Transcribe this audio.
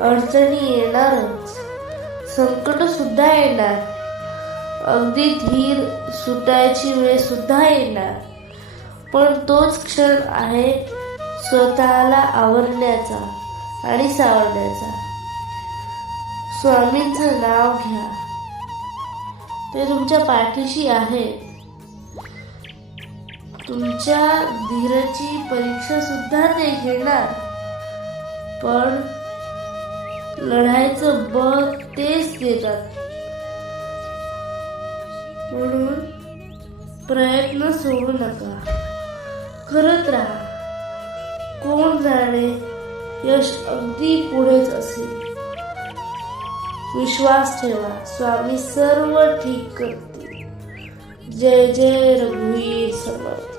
अडचणी येणारच, संकट सुद्धा येणार, अगदी धीर सुटायची वेळ सुद्धा येणार. पण तोच क्षण आहे स्वतःला आवरण्याचा आणि सावरण्याचा. स्वामींचं नाव घ्या, ते तुमच्या पाठीशी आहे. तुमच्या धीराची परीक्षा सुद्धा ते घेणार, पण लढायचं बळ तेच देतात. म्हणून प्रयत्न सोडू नका, करत राहा. कोण जाणे, यश अगदी पुढेच असेल. विश्वास ठेवा, स्वामी सर्व ठीक करतील. जय जय रघुवीर समर्थ.